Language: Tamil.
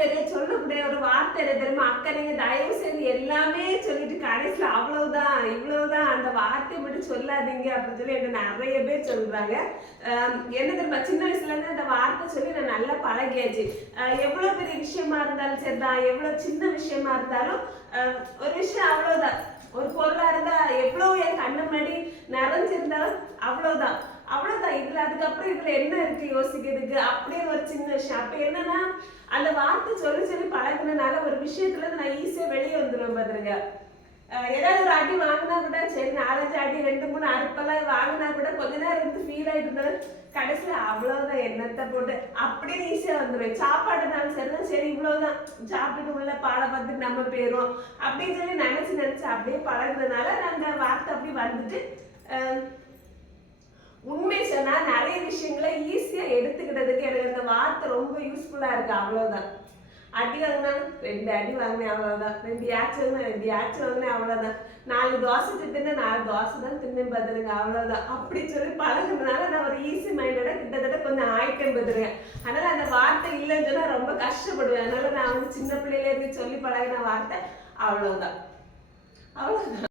சொல்ல சொல்லக்கூடிய ஒரு வார்த்தை என்ன தெரியுமா? அக்கா நீங்க தயவு செய்து எல்லாமே சொல்லிட்டு கடைசியில அவ்வளவுதான் இவ்வளவுதான் அந்த வார்த்தையை மட்டும் சொல்லாதீங்க அப்படின்னு சொல்லி என்ன நிறைய பேர் சொல்றாங்க. என்ன தெரியுமா? சின்ன வயசுல இருந்து அந்த வார்த்தை சொல்லி நான் நல்லா பழகியாச்சு. எவ்வளவு பெரிய விஷயமா இருந்தாலும் சரிதான் எவ்வளவு சின்ன விஷயமா இருந்தாலும் ஒரு விஷயம் அவ்வளவுதான். ஒரு பொருளா இருந்தா எவ்வளவு என் கண்ணு முன்னாடி நிறைஞ்சிருந்தாலும் அவ்வளவுதான். அவ்வளவுதான். இதுல அதுக்கப்புறம் இதுல என்ன இருக்கு யோசிக்கிறதுக்கு? விஷயம். அப்ப என்னன்னா அந்த வார்த்தை சொல்லி சொல்லி பழக்கினால ஒரு விஷயத்துல இருந்து நான் ஈஸியா வெளியே வந்துருவேன் பாத்துருங்க. ஏதாவது ஒரு அடி வாங்கினா கூட சரி நாலஞ்சு அடி ரெண்டு மூணு அறுப்பெல்லாம் வாங்கினா கூட கொஞ்ச நேரம் இருந்து ஃபீல் ஆயிட்டு இருந்தாலும் கடைசியில அவ்வளவுதான் எண்ணத்தை போட்டு அப்படியே ஈஸியா வந்துடும் சாப்பாடுனாலும் சரிதான் சரி இவ்வளவுதான். சாப்பிட்டு உள்ள பாலை பார்த்துட்டு நம்ம போயிரும் அப்படின்னு சொல்லி நினைச்சு நினைச்சு அப்படியே பழகுறதுனால நான் அந்த வார்த்தை அப்படி வந்துட்டு அஹ் உண்மை சொன்னா நிறைய விஷயங்களை ஈஸியா எடுத்துக்க வார்த்தை ரொம்ப யூஸ்ஃபுல்லா இருக்கு அவ்வளவுதான். அடி வாங்கினா ரெண்டு அடி வாங்கினேன் அவ்வளவுதான். ரெண்டு யாச்சு வாங்கினா ரெண்டு யாச்சு வாங்கினேன் அவ்வளவுதான். நாலு தோசை திட்டுனா நாலு தோசை தான் தின்னு பார்த்துருங்க அவ்வளவுதான். அப்படி சொல்லி பழகுனதுனால நான் ஒரு ஈஸி மைண்டோட கிட்டத்தட்ட கொஞ்சம் ஆயிட்டேன் பார்த்துருங்க அதனால அந்த வார்த்தை இல்லைன்னு சொன்னால் ரொம்ப கஷ்டப்படுவேன். அதனால நான் வந்து சின்ன பிள்ளையிலேருந்து சொல்லி பழகின வார்த்தை அவ்வளோதான் அவ்வளோதான்